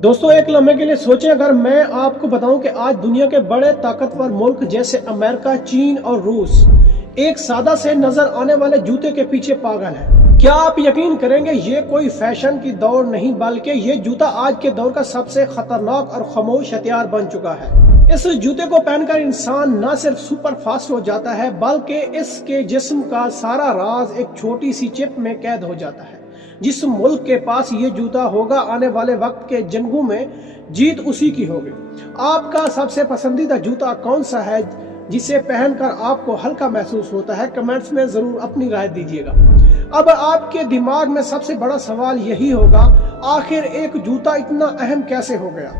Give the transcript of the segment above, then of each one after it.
दोस्तों एक लम्हे के लिए सोचें, अगर मैं आपको बताऊं कि आज दुनिया के बड़े ताकतवर मुल्क जैसे अमेरिका, चीन और रूस एक सादा से नजर आने वाले जूते के पीछे पागल है। क्या आप यकीन करेंगे, ये कोई फैशन की दौड़ नहीं बल्कि ये जूता आज के दौर का सबसे खतरनाक और खामोश हथियार बन चुका है। इस जूते को पहनकर इंसान न सिर्फ सुपर फास्ट हो जाता है बल्कि इसके जिस्म का सारा राज एक छोटी सी चिप में कैद हो जाता है। जिस मुल्क के पास ये जूता होगा, आने वाले वक्त के जंगों में जीत उसी की होगी। आपका सबसे पसंदीदा जूता कौन सा है जिसे पहनकर आपको हल्का महसूस होता है? कमेंट्स में जरूर अपनी राय दीजिएगा। अब आपके दिमाग में सबसे बड़ा सवाल यही होगा, आखिर एक जूता इतना अहम कैसे हो गया?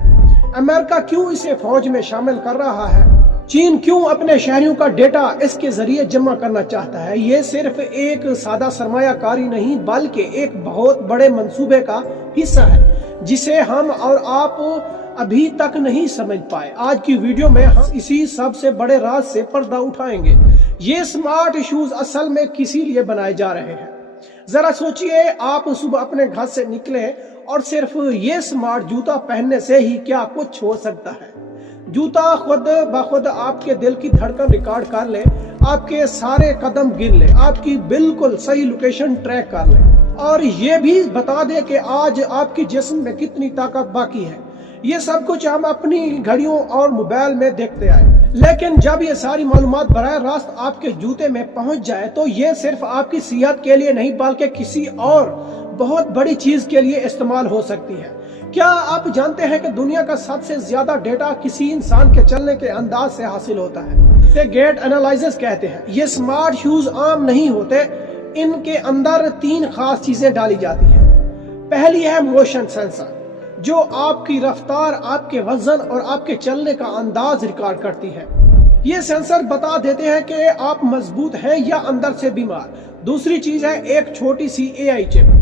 अमेरिका क्यों इसे फौज में शामिल कर रहा है? चीन क्यों अपने शहरियों का डेटा इसके जरिए जमा करना चाहता है? ये सिर्फ एक सादा सरमायाकारी नहीं बल्कि एक बहुत बड़े मंसूबे का हिस्सा है जिसे हम और आप अभी तक नहीं समझ पाए। आज की वीडियो में हम इसी सबसे बड़े राज से पर्दा उठाएंगे। ये स्मार्ट शूज असल में किसी लिए बनाए जा रहे हैं? जरा सोचिए, आप सुबह अपने घर से निकले और सिर्फ ये स्मार्ट जूता पहनने से ही क्या कुछ हो सकता है। जूता खुद ब खुद आपके दिल की धड़कन रिकॉर्ड कर ले, आपके सारे कदम गिन ले, आपकी बिल्कुल सही लोकेशन ट्रैक कर ले और ये भी बता दे कि आज आपकी जिस्म में कितनी ताकत बाकी है। ये सब कुछ हम अपनी घड़ियों और मोबाइल में देखते आए, लेकिन जब ये सारी मालूमात बराह रास्त आपके जूते में पहुंच जाए तो ये सिर्फ आपकी सेहत के लिए नहीं बल्कि किसी और बहुत बड़ी चीज के लिए इस्तेमाल हो सकती है। क्या आप जानते हैं कि दुनिया का सबसे ज्यादा डेटा किसी इंसान के चलने के अंदाज से हासिल होता है? इसे गेट एनालिसिस कहते हैं। ये स्मार्ट शूज आम नहीं होते, इनके अंदर 3 खास चीजें डाली जाती हैं। पहली है मोशन सेंसर, जो आपकी रफ्तार, आपके वजन और आपके चलने का अंदाज रिकॉर्ड करती है। ये सेंसर बता देते हैं कि आप मजबूत हैं या अंदर से बीमार। दूसरी चीज है एक छोटी सी AI चिप।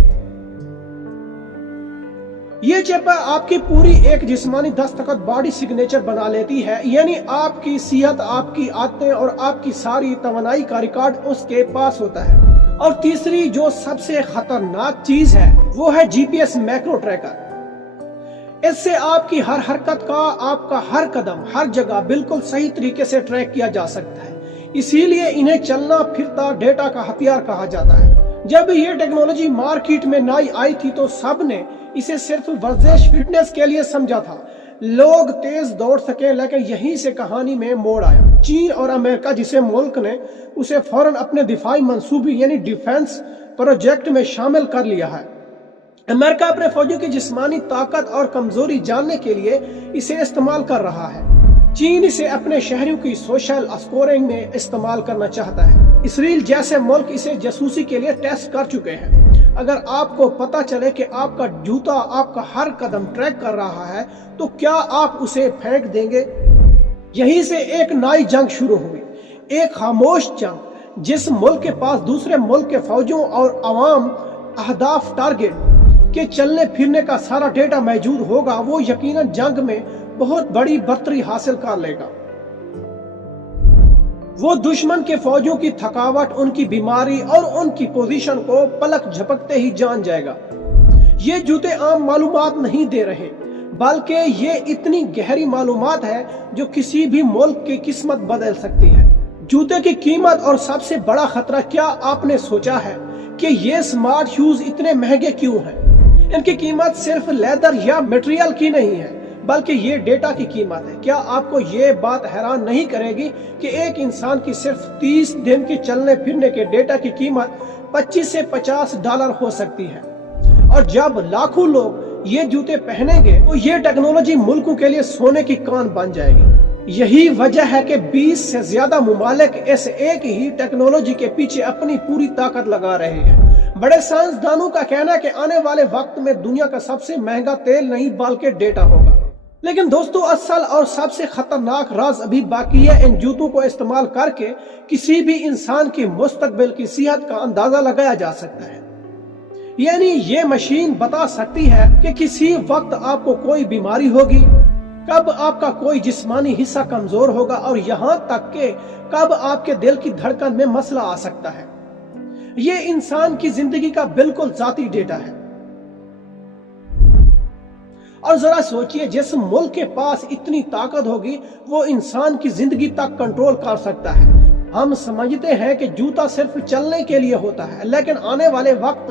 ये चिप आपकी पूरी एक जिस्मानी दस्तखत बॉडी सिग्नेचर बना लेती है, यानी आपकी सेहत, आपकी आदतें और आपकी सारी तवानाई का रिकॉर्ड उसके पास होता है। और तीसरी जो सबसे खतरनाक चीज है वो है GPS मैक्रो ट्रैकर। इससे आपकी हर हरकत का, आपका हर कदम, हर जगह बिल्कुल सही तरीके से ट्रैक किया जा सकता है। इसीलिए इन्हें चलना फिरता डेटा का हथियार कहा जाता है। जब ये टेक्नोलॉजी मार्केट में नई आई थी तो सबने इसे सिर्फ वर्जिश, फिटनेस के लिए समझा था, लोग तेज दौड़ सके, लेकिन यहीं से कहानी में मोड़ आया। चीन और अमेरिका जिसे मुल्क ने उसे फौरन अपने दिफाई मंसूबे यानी डिफेंस प्रोजेक्ट में शामिल कर लिया है। अमेरिका अपने फौजियों की जिस्मानी ताकत और कमजोरी जानने के लिए इसे इस्तेमाल कर रहा है। चीन इसे अपने शहरियों की सोशल स्कोरिंग में इस्तेमाल करना चाहता है। इसराइल जैसे मुल्क इसे जासूसी के लिए टेस्ट कर चुके हैं। अगर आपको पता चले कि आपका जूता आपका हर कदम ट्रैक कर रहा है तो क्या आप उसे फेंक देंगे? यहीं से एक नई जंग शुरू हुई, एक खामोश जंग। जिस मुल्क के पास दूसरे मुल्क के फौजियों और अवाम, अहदाफ, टारगेट के चलने फिरने का सारा डेटा मौजूद होगा, वो यकीनन जंग में बहुत बड़ी बढ़तरी हासिल कर लेगा। वो दुश्मन के फौजियों की थकावट, उनकी बीमारी और उनकी पोजीशन को पलक झपकते ही जान जाएगा। ये जूते आम मालूमात नहीं दे रहे बल्कि ये इतनी गहरी मालूमात है जो किसी भी मुल्क की किस्मत बदल सकती है। जूते की कीमत और सबसे बड़ा खतरा, क्या आपने सोचा है कि ये स्मार्ट शूज इतने महंगे क्यों हैं? इनकी कीमत सिर्फ लेदर या मटेरियल की नहीं है बल्कि ये डेटा की कीमत है। क्या आपको ये बात हैरान नहीं करेगी कि एक इंसान की सिर्फ 30 दिन की चलने फिरने के डेटा की कीमत 25 से $50 हो सकती है? और जब लाखों लोग ये जूते पहनेंगे तो ये टेक्नोलॉजी मुल्कों के लिए सोने की कान बन जाएगी। यही वजह है कि 20 से ज्यादा मुमालिक इस एक ही टेक्नोलॉजी के पीछे अपनी पूरी ताकत लगा रहे हैं। बड़े साइंसदानों का कहना है कि आने वाले वक्त में दुनिया का सबसे महंगा तेल नहीं बल्कि डेटा होगा। लेकिन दोस्तों, असल और सबसे खतरनाक राज अभी बाकी है। इन जूतों को इस्तेमाल करके किसी भी इंसान की मुस्तकबिल की सेहत का अंदाजा लगाया जा सकता है। यानी ये मशीन बता सकती है कि किसी वक्त आपको कोई बीमारी होगी, कब आपका कोई जिस्मानी हिस्सा कमजोर होगा और यहाँ तक कि कब आपके दिल की धड़कन में मसला आ सकता है। ये इंसान की जिंदगी का बिल्कुल जाती डेटा है। اور ذرا سوچئے جس ملک کے پاس اتنی طاقت ہوگی وہ انسان کی زندگی تک کنٹرول کر سکتا ہے۔ ہم سمجھتے ہیں کہ جوتا صرف چلنے کے لیے ہوتا ہے، لیکن آنے والے وقت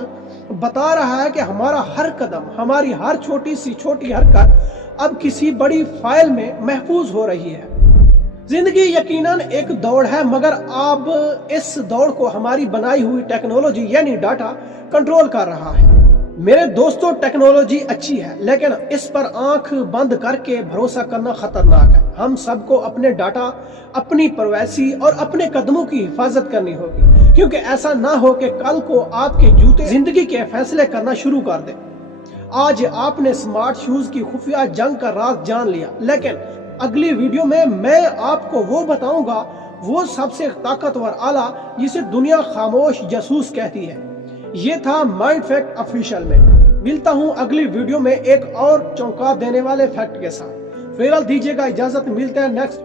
بتا رہا ہے کہ ہمارا ہر قدم، ہماری ہر چھوٹی سی چھوٹی حرکت اب کسی بڑی فائل میں محفوظ ہو رہی ہے۔ زندگی یقیناً ایک دوڑ ہے، مگر اب اس دوڑ کو ہماری بنائی ہوئی ٹیکنالوجی یعنی ڈاٹا کنٹرول کر رہا ہے۔ میرے دوستوں، ٹیکنالوجی اچھی ہے، لیکن اس پر آنکھ بند کر کے بھروسہ کرنا خطرناک ہے۔ ہم سب کو اپنے ڈاٹا، اپنی پرائیویسی اور اپنے قدموں کی حفاظت کرنی ہوگی، کیونکہ ایسا نہ ہو کہ کل کو آپ کے جوتے زندگی کے فیصلے کرنا شروع کر دیں۔ آج آپ نے سمارٹ شوز کی خفیہ جنگ کا راز جان لیا، لیکن اگلی ویڈیو میں آپ کو وہ بتاؤں گا، وہ سب سے طاقتور آلہ جسے دنیا خاموش جاسوس کہتی ہے۔ یہ تھا مائنڈ فیکٹ آفیشیل میں۔ ملتا ہوں اگلی ویڈیو میں ایک اور چونکا دینے والے فیکٹ کے ساتھ۔ فی الحال دیجیے گا اجازت، ملتے ہیں نیکسٹ